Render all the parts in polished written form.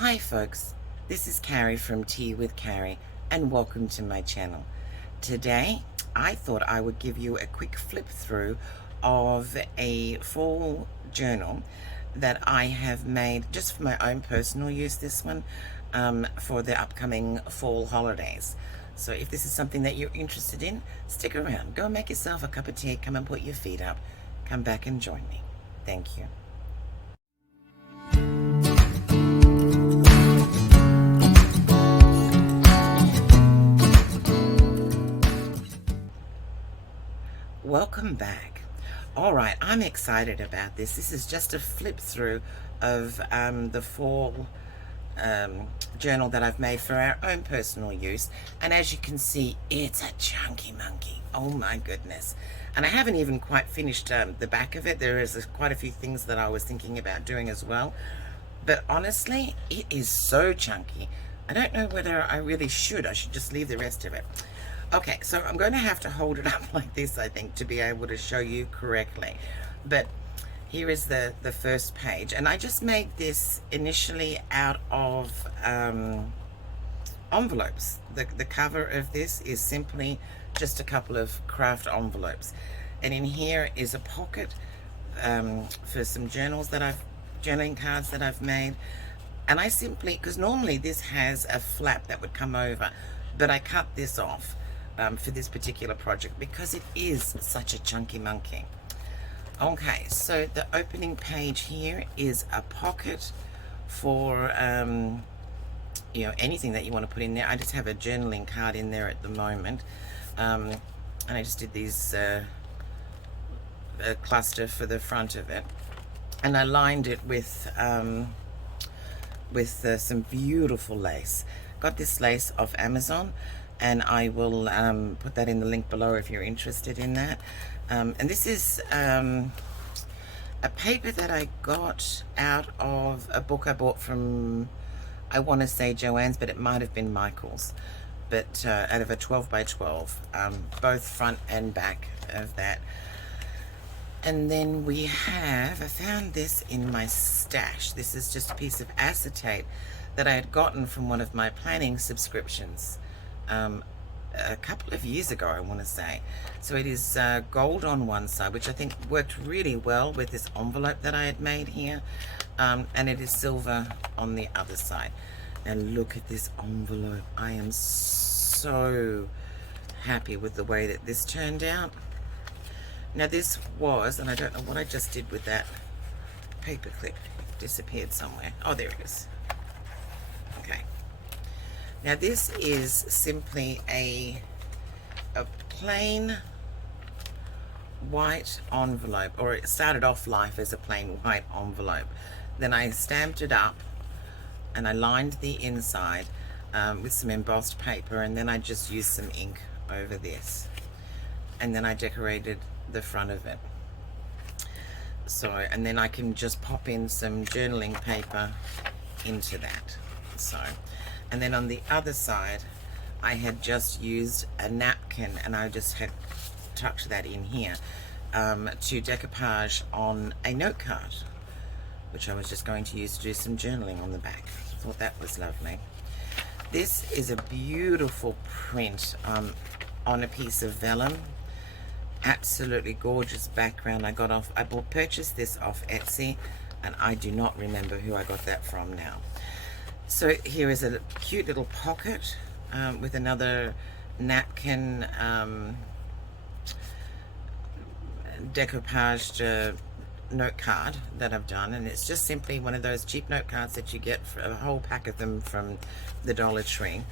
Hi folks, this is Carrie from Tea with Carrie and welcome to my channel. Today I thought I would give you a quick flip through of a fall journal that I have made just for my own personal use, this one, for the upcoming fall holidays. So if this is something that you're interested in, stick around. Go make yourself a cup of tea, come and put your feet up, come back and join me. Thank you. Welcome back. All right, I'm excited about this. This is just a flip through of the fall journal that I've made for our own personal use. And as you can see, it's a chunky monkey. Oh my goodness. And I haven't even quite finished the back of it. There is quite a few things that I was thinking about doing as well. But honestly, it is so chunky. I don't know whether I really should. I should just leave the rest of it. Okay, so I'm going to have to hold it up like this, I think, to be able to show you correctly. But here is the first page. And I just made this initially out of envelopes. The cover of this is simply just a couple of craft envelopes. And in here is a pocket for some journaling cards that I've made. And I simply, because normally this has a flap that would come over, but I cut this off for this particular project because it is such a chunky monkey. Okay, so the opening page here is a pocket for you know, anything that you want to put in there. I just have a journaling card in there at the moment, and I just did these a cluster for the front of it, and I lined it with some beautiful lace. Got this lace off Amazon, and I will put that in the link below if you're interested in that. And this is a paper that I got out of a book I bought from, I want to say Joann's, but it might have been Michael's, but out of a 12 by 12, both front and back of that. And then we have, I found this in my stash. This is just a piece of acetate that I had gotten from one of my planning subscriptions a couple of years ago, I want to say. So it is gold on one side, which I think worked really well with this envelope that I had made here, and it is silver on the other side. And look at this envelope. I am so happy with the way that this turned out. Now this was, and I don't know what I just did with that paper clip, it disappeared somewhere. Oh, there it is. Okay. Now this is simply a plain white envelope, or it started off life as a plain white envelope. Then I stamped it up and I lined the inside with some embossed paper, and then I just used some ink over this. And then I decorated the front of it. So, and then I can just pop in some journaling paper into that. So, and then on the other side, I had just used a napkin, and I just had tucked that in here to decoupage on a note card, which I was just going to use to do some journaling on the back. I thought that was lovely. This is a beautiful print on a piece of vellum. Absolutely gorgeous background. I purchased this off Etsy, and I do not remember who I got that from now. So here is a cute little pocket with another napkin decoupaged note card that I've done, and it's just simply one of those cheap note cards that you get for a whole pack of them from the Dollar Tree.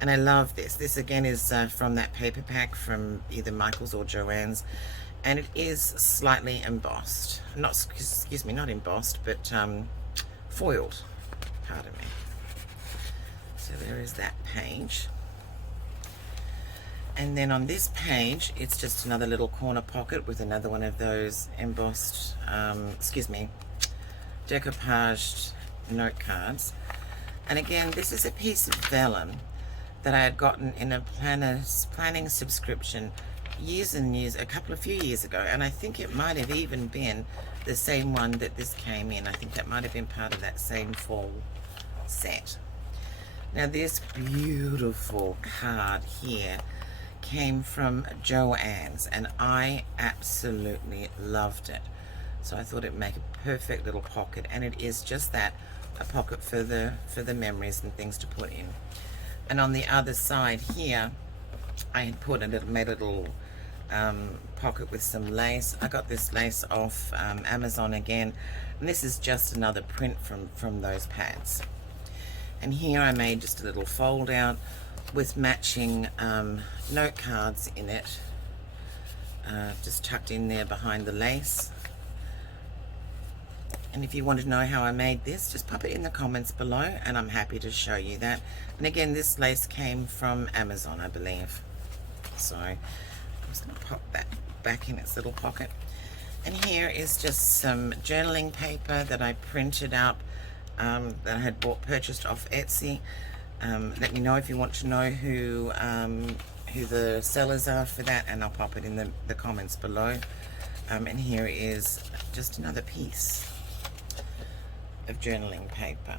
And I love this. This again is from that paper pack from either Michael's or Joann's, and it is slightly embossed. Excuse me, not embossed, but foiled. Pardon me. So there is that page. And then on this page, it's just another little corner pocket with another one of those embossed, decoupaged note cards. And again, this is a piece of vellum that I had gotten in a planning subscription years and years, a few years ago, and I think it might have even been the same one that this came in. I think that might have been part of that same fall set. Now this beautiful card here came from Joann's, and I absolutely loved it. So I thought it'd make a perfect little pocket, and it is just that, a pocket for the memories and things to put in. And on the other side here, I had put made a little pocket with some lace. I got this lace off Amazon again, and this is just another print from those pads. And here I made just a little fold out with matching note cards in it, just tucked in there behind the lace. And if you want to know how I made this, just pop it in the comments below, and I'm happy to show you that. And again, this lace came from Amazon, I believe. So I'm just going to pop that back in its little pocket. And here is just some journaling paper that I printed up, that I had purchased off Etsy. Let me know if you want to know who the sellers are for that, and I'll pop it in the comments below. And here is just another piece of journaling paper.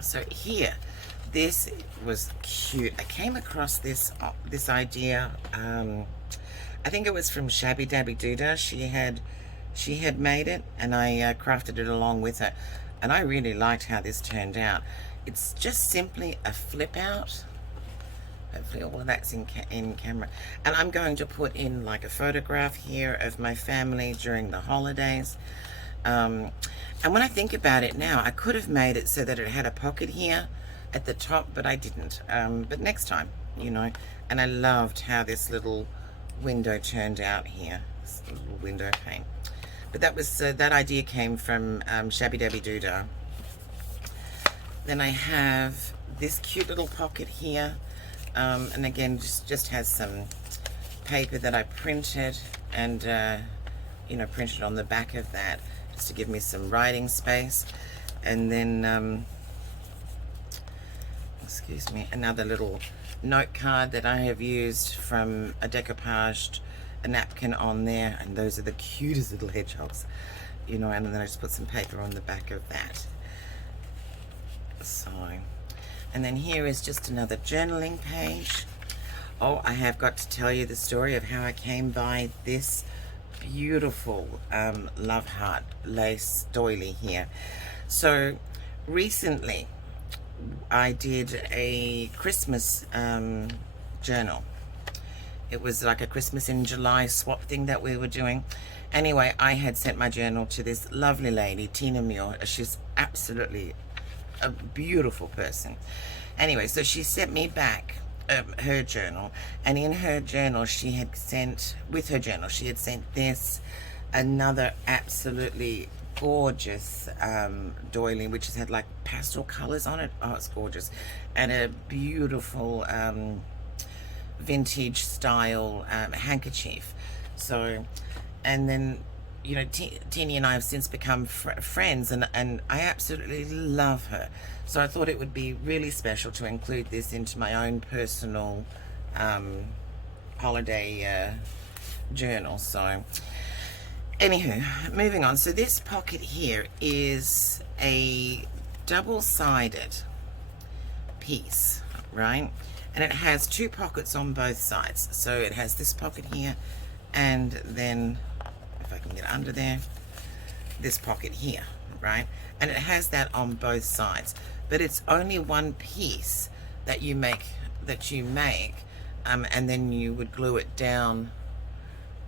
So here, this was cute. I came across this idea. I think it was from Shabby Dabby Doodah. She had made it, and I crafted it along with her, and I really liked how this turned out. It's just simply a flip out. Hopefully all of that's in camera. And I'm going to put in like a photograph here of my family during the holidays. And when I think about it now, I could have made it so that it had a pocket here at the top, but I didn't. But next time, you know. And I loved how this little window turned out here, this little window pane. But that was that idea came from Shabby Dabby Doodah. Then I have this cute little pocket here, and again just has some paper that I printed, and you know, printed on the back of that just to give me some writing space. And then excuse me, another little note card that I have used from a decoupaged a napkin on there, and those are the cutest little hedgehogs, you know. And then I just put some paper on the back of that. So, and then here is just another journaling page. Oh, I have got to tell you the story of how I came by this beautiful love heart lace doily here. So recently I did a Christmas journal. It was like a Christmas in July swap thing that we were doing. Anyway, I had sent my journal to this lovely lady, Tina Muir. She's absolutely a beautiful person. Anyway, so she sent me back her journal, and in her journal she had sent, with her journal, she had sent this, another absolutely gorgeous doily, which has had like pastel colors on it. Oh, it's gorgeous. And a beautiful vintage style handkerchief. So, and then, you know, Teeny and I have since become friends, and I absolutely love her. So I thought it would be really special to include this into my own personal holiday journal. So anywho, moving on. So this pocket here is a double-sided piece, right? And it has two pockets on both sides. So it has this pocket here, and then, if I can get under there, this pocket here, right? And it has that on both sides, but it's only one piece that you make, and then you would glue it down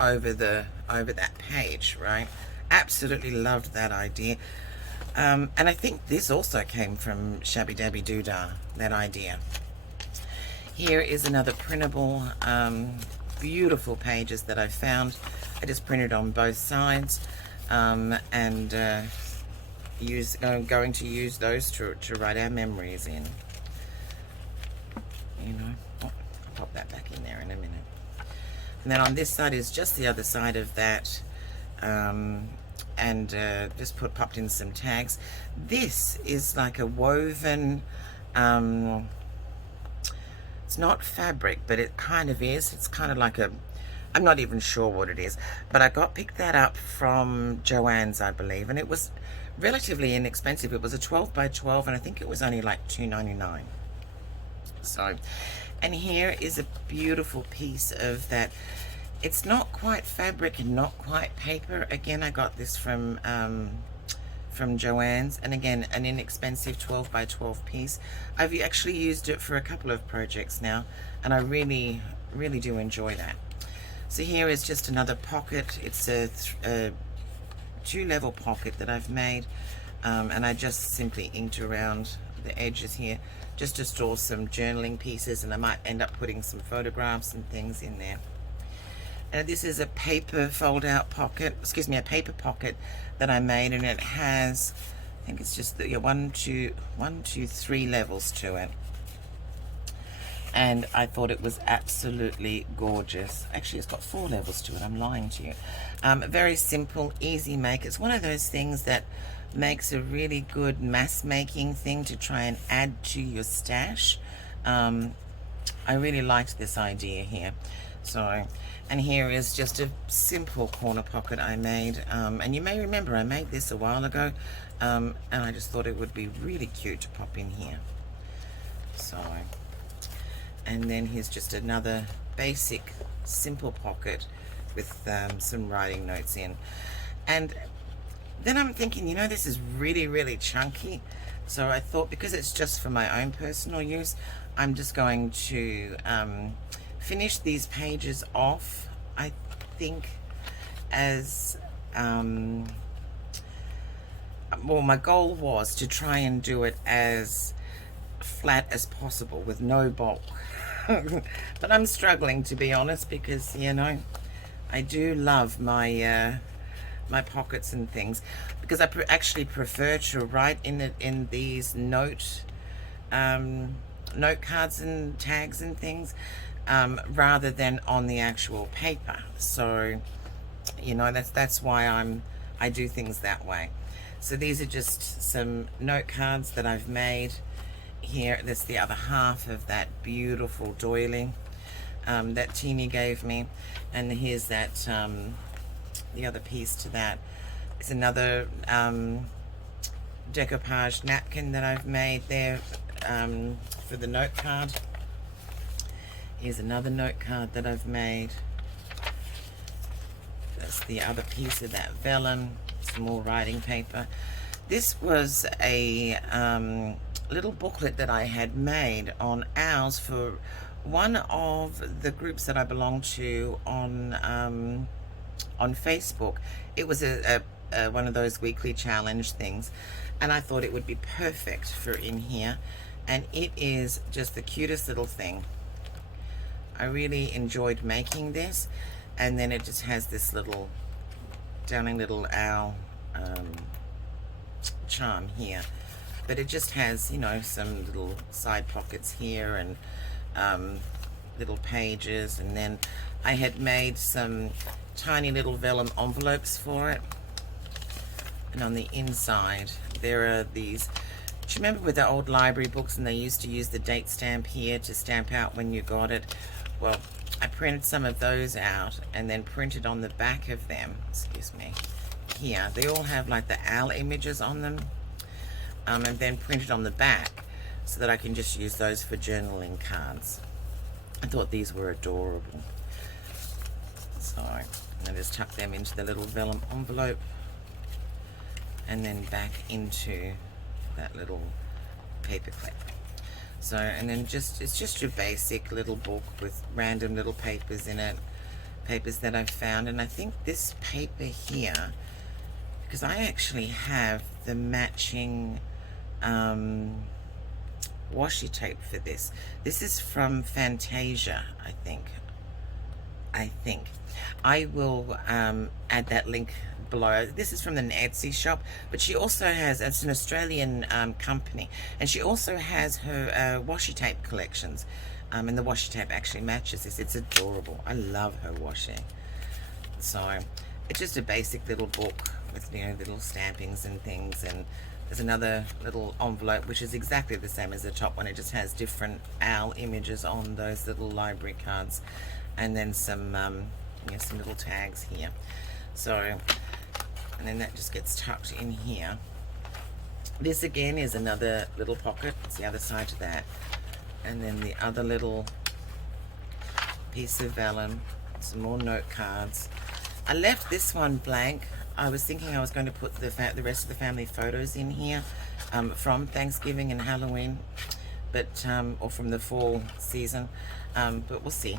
over that page, right? Absolutely loved that idea. And I think this also came from Shabby Dabby Doodah, that idea. Here is another printable, beautiful pages that I found. I just printed on both sides, and going to use those to write our memories in. You know, I'll pop that back in there in a minute. And then on this side is just the other side of that, and just popped in some tags. This is like a woven, it's not fabric, but it kind of is. It's kind of like a, I'm not even sure what it is, but I picked that up from Joann's, I believe, and it was relatively inexpensive. It was a 12 by 12 and I think it was only like $2.99. So, and here is a beautiful piece of that. It's not quite fabric and not quite paper. Again, I got this from Joann's, and again, an inexpensive 12 by 12 piece. I've actually used it for a couple of projects now, and I really do enjoy that. So here is just another pocket. It's a 2-level pocket that I've made, and I just simply inked around the edges here just to store some journaling pieces, and I might end up putting some photographs and things in there. And this is a paper fold out pocket, excuse me, a paper pocket that I made, and it has, I think it's just the 3 levels to it. And I thought it was absolutely gorgeous. Actually, it's got 4 levels to it, I'm lying to you. Very simple, easy make. It's one of those things that makes a really good mass making thing to try and add to your stash. I really liked this idea here. So, and here is just a simple corner pocket I made, and you may remember I made this a while ago, and I just thought it would be really cute to pop in here. So, and then here's just another basic simple pocket with some writing notes in. And then I'm thinking, you know, this is really chunky, so I thought, because it's just for my own personal use, I'm just going to finish these pages off, I think, as well, my goal was to try and do it as flat as possible with no bulk. But I'm struggling, to be honest, because, you know, I do love my my pockets and things, because I actually prefer to write in these note cards and tags and things, rather than on the actual paper. So, you know, that's why I do things that way. So these are just some note cards that I've made here. That's the other half of that beautiful doily that Teeny gave me, and here's that the other piece to that. It's another decoupage napkin that I've made there for the note card. Here's another note card that I've made. That's the other piece of that vellum. Some more writing paper. This was a little booklet that I had made on owls for one of the groups that I belong to on Facebook. It was a one of those weekly challenge things, and I thought it would be perfect for in here. And it is just the cutest little thing. I really enjoyed making this, and then it just has this little darling little owl charm here, but it just has, you know, some little side pockets here and little pages. And then I had made some tiny little vellum envelopes for it, and on the inside there are these. Do you remember with the old library books, and they used to use the date stamp here to stamp out when you got it? Well, I printed some of those out and then printed on the back of them, excuse me, here. They all have like the owl images on them, and then printed on the back so that I can just use those for journaling cards. I thought these were adorable. So I just tuck them into the little vellum envelope and then back into that little paper clip. So, and then it's just your basic little book with random little papers in it, papers that I've found. And I think this paper here, because I actually have the matching washi tape for this. This is from Fantasia, I think. I will add that link below. This is from the Etsy shop, but she also has, it's an Australian company, and she also has her washi tape collections, and the washi tape actually matches this. It's adorable. I love her washi. So it's just a basic little book with, you know, little stampings and things. And there's another little envelope which is exactly the same as the top one. It just has different owl images on those little library cards, and then some you know, some little tags here. So, and then that just gets tucked in here. This again is another little pocket. It's the other side to that. And then the other little piece of vellum. Some more note cards. I left this one blank. I was thinking I was going to put the rest of the family photos in here from Thanksgiving and Halloween, but or from the fall season, but we'll see.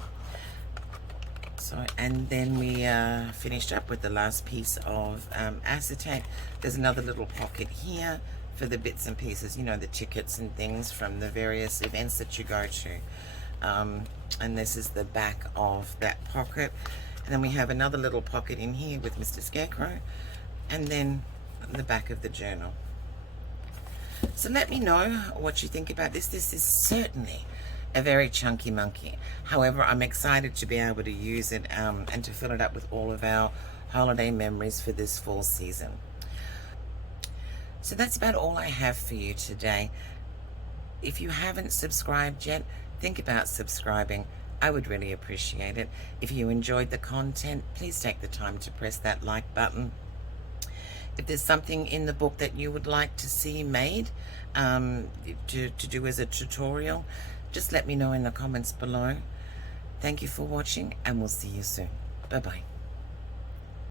So, and then we finished up with the last piece of acetate. There's another little pocket here for the bits and pieces, you know, the tickets and things from the various events that you go to. And this is the back of that pocket. And then we have another little pocket in here with Mr. Scarecrow, and then the back of the journal. So let me know what you think about this. This is certainly a very chunky monkey. However, I'm excited to be able to use it and to fill it up with all of our holiday memories for this fall season. So that's about all I have for you today. If you haven't subscribed yet, think about subscribing. I would really appreciate it. If you enjoyed the content, please take the time to press that like button. If there's something in the book that you would like to see made to do as a tutorial, just let me know in the comments below. Thank you for watching, and we'll see you soon. Bye-bye.